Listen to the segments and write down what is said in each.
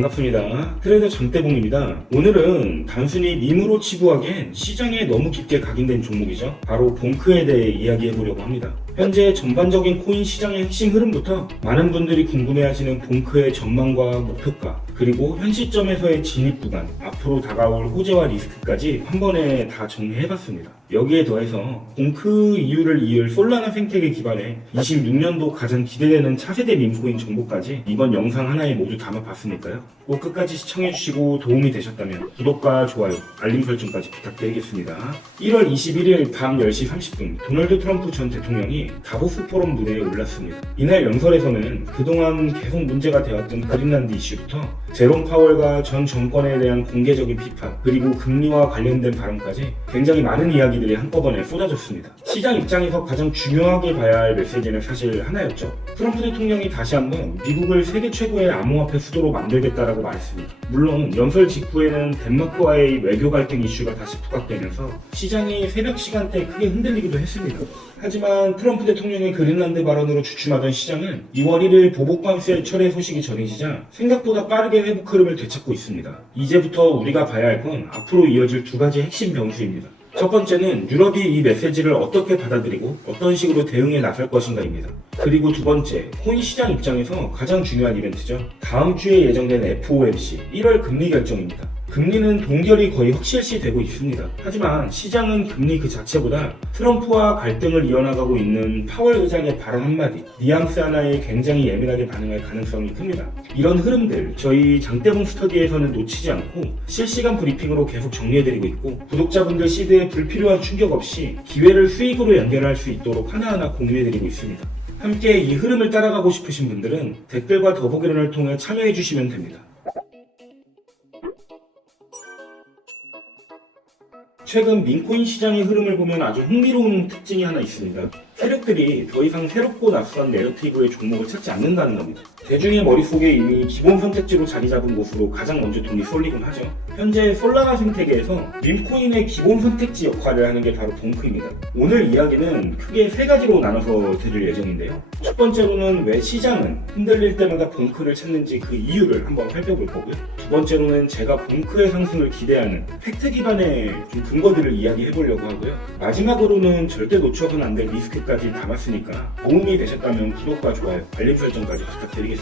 반갑습니다. 트레이더 장대봉입니다. 오늘은 단순히 밈으로 치부하기엔 시장에 너무 깊게 각인된 종목이죠. 바로 봉크에 대해 이야기해보려고 합니다. 현재 전반적인 코인 시장의 핵심 흐름부터 많은 분들이 궁금해하시는 봉크의 전망과 목표가, 그리고 현 시점에서의 진입 구간, 앞으로 다가올 호재와 리스크까지 한 번에 다 정리해봤습니다. 여기에 더해서 봉크 이유를 이을 솔라나 생텍에 기반해 26년도 가장 기대되는 차세대 밈코인 정보까지 이번 영상 하나에 모두 담아봤으니까요. 꼭 끝까지 시청해주시고 도움이 되셨다면 구독과 좋아요, 알림 설정까지 부탁드리겠습니다. 1월 21일 밤 10시 30분 도널드 트럼프 전 대통령이 다보스 포럼 무대에 올랐습니다. 이날 연설에서는 그동안 계속 문제가 되었던 그린란드 이슈부터 제롬 파월과 전 정권에 대한 공개적인 비판, 그리고 금리와 관련된 발언까지 굉장히 많은 이야기들이 한꺼번에 쏟아졌습니다. 시장 입장에서 가장 중요하게 봐야 할 메시지는 사실 하나였죠. 트럼프 대통령이 다시 한번 미국을 세계 최고의 암호화폐 수도로 만들겠다라고 말했습니다. 물론 연설 직후에는 덴마크와의 외교 갈등 이슈가 다시 부각되면서 시장이 새벽 시간대에 크게 흔들리기도 했습니다. 하지만 트럼프 대통령의 그린란드 발언으로 주춤하던 시장은 2월 1일 보복 관세 철회 소식이 전해지자 생각보다 빠르게 회복 흐름을 되찾고 있습니다. 이제부터 우리가 봐야 할 건 앞으로 이어질 두 가지 핵심 변수입니다. 첫 번째는 유럽이 이 메시지를 어떻게 받아들이고 어떤 식으로 대응해 나설 것인가입니다. 그리고 두 번째, 코인 시장 입장에서 가장 중요한 이벤트죠. 다음 주에 예정된 FOMC 1월 금리 결정입니다. 금리는 동결이 거의 확실시 되고 있습니다. 하지만 시장은 금리 그 자체보다 트럼프와 갈등을 이어나가고 있는 파월 의장의 발언 한마디, 뉘앙스 하나에 굉장히 예민하게 반응할 가능성이 큽니다. 이런 흐름들 저희 장대봉 스터디에서는 놓치지 않고 실시간 브리핑으로 계속 정리해드리고 있고, 구독자분들 시드에 불필요한 충격 없이 기회를 수익으로 연결할 수 있도록 하나하나 공유해드리고 있습니다. 함께 이 흐름을 따라가고 싶으신 분들은 댓글과 더보기란을 통해 참여해주시면 됩니다. 최근 민코인 시장의 흐름을 보면 아주 흥미로운 특징이 하나 있습니다. 세력들이 더 이상 새롭고 낯선 내러티브의 종목을 찾지 않는다는 겁니다. 대중의 머릿속에 이미 기본 선택지로 자리 잡은 곳으로 가장 먼저 돈이 쏠리곤 하죠. 현재 솔라나 생태계에서 밈코인의 기본 선택지 역할을 하는 게 바로 봉크입니다. 오늘 이야기는 크게 세 가지로 나눠서 드릴 예정인데요. 첫 번째로는 왜 시장은 흔들릴 때마다 봉크를 찾는지 그 이유를 한번 살펴볼 거고요. 두 번째로는 제가 봉크의 상승을 기대하는 팩트 기반의 좀 근거들을 이야기해 보려고 하고요. 마지막으로는 절대 놓쳐서는 안 될 리스크까지 담았으니까 도움이 되셨다면 구독과 좋아요, 알림 설정까지 부탁드리겠습니다.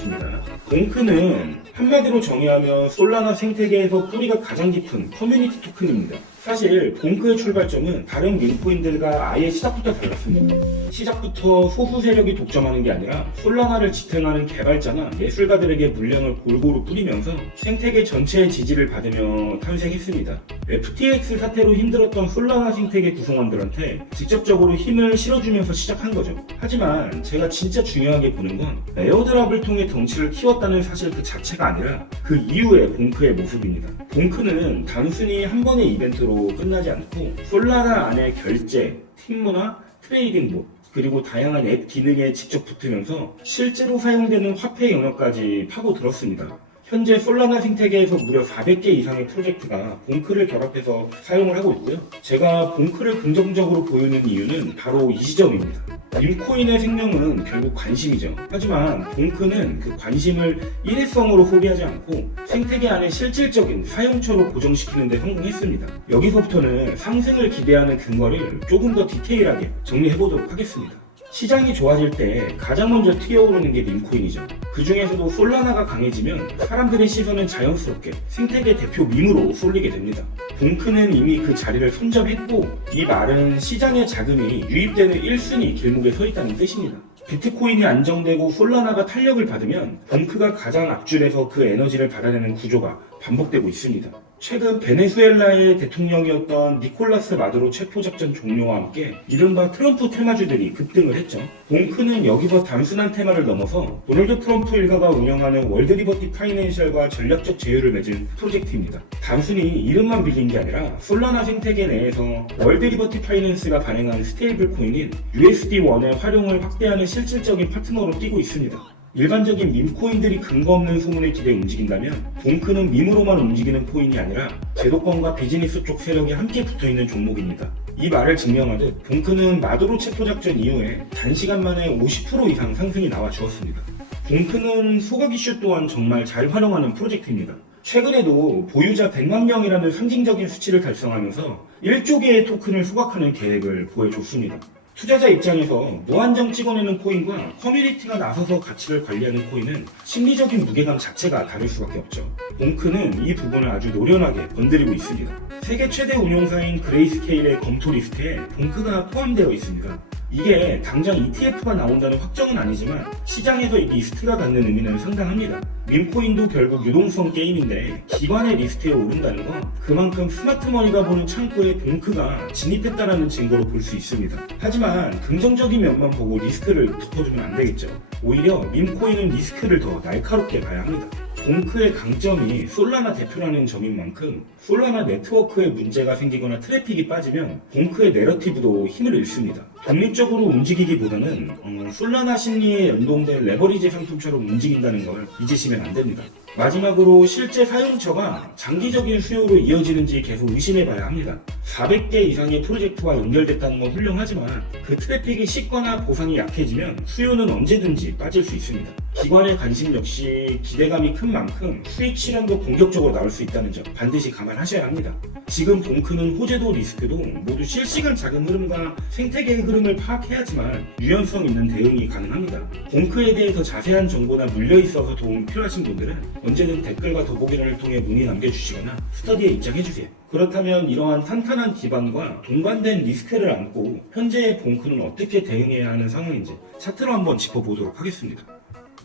봉크는 한마디로 정의하면 솔라나 생태계에서 뿌리가 가장 깊은 커뮤니티 토큰입니다. 사실 봉크의 출발점은 다른 밈코인들과 아예 시작부터 달랐습니다. 시작부터 소수 세력이 독점하는 게 아니라 솔라나를 지탱하는 개발자나 예술가들에게 물량을 골고루 뿌리면서 생태계 전체의 지지를 받으며 탄생했습니다. FTX 사태로 힘들었던 솔라나 생태계 구성원들한테 직접적으로 힘을 실어주면서 시작한 거죠. 하지만 제가 진짜 중요하게 보는 건 에어드랍을 통해 덩치를 키웠다는 사실 그 자체가 아니라 그 이후의 봉크의 모습입니다. 봉크는 단순히 한 번의 이벤트로 끝나지 않고 솔라나 안에 결제, 팀 문화, 트레이딩 봇, 그리고 다양한 앱 기능에 직접 붙으면서 실제로 사용되는 화폐 영역까지 파고들었습니다. 현재 솔라나 생태계에서 무려 400개 이상의 프로젝트가 봉크를 결합해서 사용을 하고 있고요. 제가 봉크를 긍정적으로 보이는 이유는 바로 이 지점입니다. 밈코인의 생명은 결국 관심이죠. 하지만 봉크는 그 관심을 일회성으로 소비하지 않고 생태계 안에 실질적인 사용처로 고정시키는 데 성공했습니다. 여기서부터는 상승을 기대하는 근거를 조금 더 디테일하게 정리해보도록 하겠습니다. 시장이 좋아질 때 가장 먼저 튀어오르는 게 밈코인이죠. 그 중에서도 솔라나가 강해지면 사람들의 시선은 자연스럽게 생태계 대표 밈으로 쏠리게 됩니다. 봉크는 이미 그 자리를 선점했고, 이 말은 시장의 자금이 유입되는 1순위 길목에 서 있다는 뜻입니다. 비트코인이 안정되고 솔라나가 탄력을 받으면 봉크가 가장 앞줄에서 그 에너지를 받아내는 구조가 반복되고 있습니다. 최근 베네수엘라의 대통령이었던 니콜라스 마두로 체포작전 종료와 함께 이른바 트럼프 테마주들이 급등을 했죠. 봉크는 여기서 단순한 테마를 넘어서 도널드 트럼프 일가가 운영하는 월드리버티 파이낸셜과 전략적 제휴를 맺은 프로젝트입니다. 단순히 이름만 빌린 게 아니라 솔라나 생태계 내에서 월드리버티 파이낸스가 발행한 스테이블 코인인 USD1의 활용을 확대하는 실질적인 파트너로 뛰고 있습니다. 일반적인 밈코인들이 근거 없는 소문에 기대 움직인다면 봉크는 밈으로만 움직이는 코인이 아니라 제도권과 비즈니스 쪽 세력이 함께 붙어있는 종목입니다. 이 말을 증명하듯 봉크는 마두로 체포작전 이후에 단시간 만에 50% 이상 상승이 나와 주었습니다. 봉크는 소각 이슈 또한 정말 잘 활용하는 프로젝트입니다. 최근에도 보유자 100만 명이라는 상징적인 수치를 달성하면서 1조 개의 토큰을 소각하는 계획을 보여줬습니다. 투자자 입장에서 무한정 찍어내는 코인과 커뮤니티가 나서서 가치를 관리하는 코인은 심리적인 무게감 자체가 다를 수밖에 없죠. 봉크는 이 부분을 아주 노련하게 건드리고 있습니다. 세계 최대 운용사인 그레이스케일의 검토 리스트에 봉크가 포함되어 있습니다. 이게 당장 ETF가 나온다는 확정은 아니지만 시장에서 이 리스트가 갖는 의미는 상당합니다. 밈코인도 결국 유동성 게임인데 기관의 리스트에 오른다는 건 그만큼 스마트머니가 보는 창구에 봉크가 진입했다는 증거로 볼 수 있습니다. 하지만 긍정적인 면만 보고 리스크를 덮어주면 안 되겠죠. 오히려 밈코인은 리스크를 더 날카롭게 봐야 합니다. 봉크의 강점이 솔라나 대표라는 점인 만큼 솔라나 네트워크에 문제가 생기거나 트래픽이 빠지면 봉크의 내러티브도 힘을 잃습니다. 독립적으로 움직이기보다는 솔라나 심리에 연동된 레버리지 상품처럼 움직인다는 걸 잊으시면 안 됩니다. 마지막으로 실제 사용처가 장기적인 수요로 이어지는지 계속 의심해봐야 합니다. 400개 이상의 프로젝트와 연결됐다는 건 훌륭하지만 그 트래픽이 식거나 보상이 약해지면 수요는 언제든지 빠질 수 있습니다. 기관의 관심 역시 기대감이 큰 만큼 수익 실현도 공격적으로 나올 수 있다는 점 반드시 감안하셔야 합니다. 지금 봉크는 호재도 리스크도 모두 실시간 자금 흐름과 생태계의 흐름을 파악해야지만 유연성 있는 대응이 가능합니다. 봉크에 대해서 자세한 정보나 물려있어서 도움이 필요하신 분들은 언제든 댓글과 더보기란을 통해 문의 남겨주시거나 스터디에 입장해주세요. 그렇다면 이러한 탄탄한 기반과 동반된 리스크를 안고 현재의 봉크는 어떻게 대응해야 하는 상황인지 차트로 한번 짚어보도록 하겠습니다.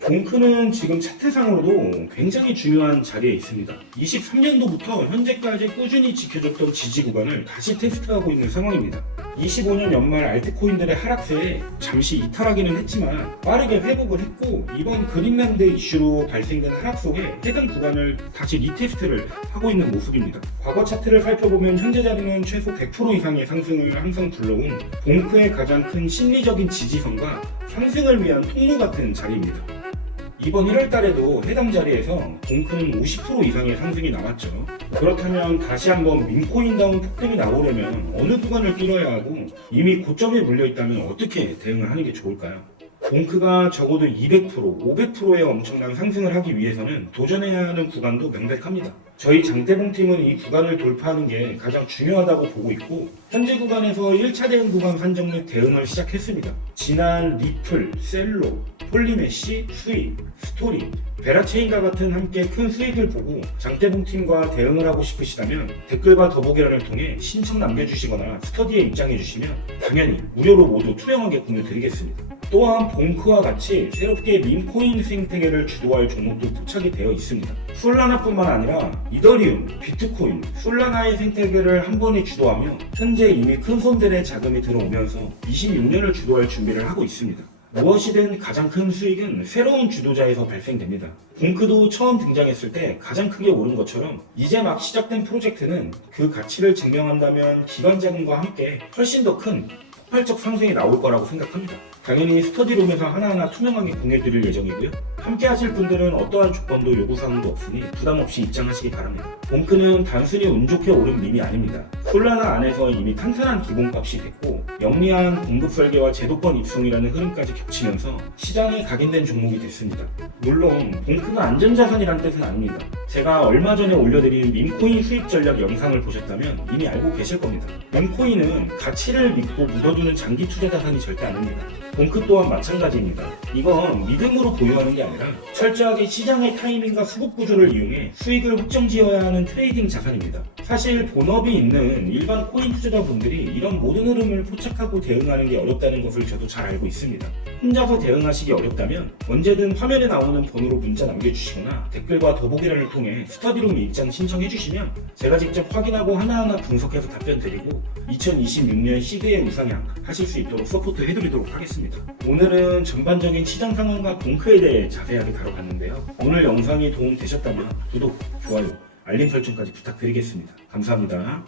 봉크는 지금 차트상으로도 굉장히 중요한 자리에 있습니다. 23년도부터 현재까지 꾸준히 지켜줬던 지지 구간을 다시 테스트하고 있는 상황입니다. 25년 연말 알트코인들의 하락세에 잠시 이탈하기는 했지만 빠르게 회복을 했고 이번 그린란드 이슈로 발생된 하락 속에 해당 구간을 다시 리테스트를 하고 있는 모습입니다. 과거 차트를 살펴보면 현재 자리는 최소 100% 이상의 상승을 항상 불러온 봉크의 가장 큰 심리적인 지지선과 상승을 위한 통로 같은 자리입니다. 이번 1월달에도 해당 자리에서 봉크는 50% 이상의 상승이 나왔죠. 그렇다면 다시 한번 밈코인다운 폭등이 나오려면 어느 구간을 뚫어야 하고 이미 고점에 물려있다면 어떻게 대응을 하는 게 좋을까요? 봉크가 적어도 200%, 500%의 엄청난 상승을 하기 위해서는 도전해야 하는 구간도 명백합니다. 저희 장대봉 팀은 이 구간을 돌파하는 게 가장 중요하다고 보고 있고 현재 구간에서 1차 대응 구간 산정 및 대응을 시작했습니다. 지난 리플, 셀로, 폴리메시, 수익, 스토리, 베라체인과 같은 함께 큰 수익을 보고 장대봉 팀과 대응을 하고 싶으시다면 댓글과 더보기란을 통해 신청 남겨주시거나 스터디에 입장해주시면 당연히 무료로 모두 투명하게 공유드리겠습니다. 또한 봉크와 같이 새롭게 밈코인 생태계를 주도할 종목도 포착이 되어 있습니다. 솔라나뿐만 아니라 이더리움, 비트코인, 솔라나의 생태계를 한 번에 주도하며 현재 이미 큰 손들의 자금이 들어오면서 26년을 주도할 준비를 하고 있습니다. 무엇이든 가장 큰 수익은 새로운 주도자에서 발생됩니다. 봉크도 처음 등장했을 때 가장 크게 오른 것처럼 이제 막 시작된 프로젝트는 그 가치를 증명한다면 기관 자금과 함께 훨씬 더 큰 폭발적 상승이 나올 거라고 생각합니다. 당연히 스터디룸에서 하나하나 투명하게 공유드릴 예정이고요. 함께 하실 분들은 어떠한 조건도 요구사항도 없으니 부담없이 입장하시기 바랍니다. 봉크는 단순히 운 좋게 오른 밈이 아닙니다. 솔라나 안에서 이미 탄탄한 기본값이 됐고 영리한 공급 설계와 제도권 입송이라는 흐름까지 겹치면서 시장에 각인된 종목이 됐습니다. 물론 봉크가 안전자산이란 뜻은 아닙니다. 제가 얼마 전에 올려드린 밈코인 수익 전략 영상을 보셨다면 이미 알고 계실 겁니다. 밈코인은 가치를 믿고 묻어두는 장기 투자 자산이 절대 아닙니다. 봉크 또한 마찬가지입니다. 이건 믿음으로 보유하는 게 아니라 철저하게 시장의 타이밍과 수급 구조를 이용해 수익을 확정지어야 하는 트레이딩 자산입니다. 사실 본업이 있는 일반 코인 투자자분들이 이런 모든 흐름을 포착하고 대응하는 게 어렵다는 것을 저도 잘 알고 있습니다. 혼자서 대응하시기 어렵다면 언제든 화면에 나오는 번호로 문자 남겨주시거나 댓글과 더보기란을 통해 스터디룸 입장 신청해주시면 제가 직접 확인하고 하나하나 분석해서 답변 드리고 2026년 시드의 우상향 하실 수 있도록 서포트 해드리도록 하겠습니다. 오늘은 전반적인 시장 상황과 봉크에 대해 자세하게 다뤄봤는데요. 오늘 영상이 도움되셨다면 구독, 좋아요, 알림 설정까지 부탁드리겠습니다. 감사합니다.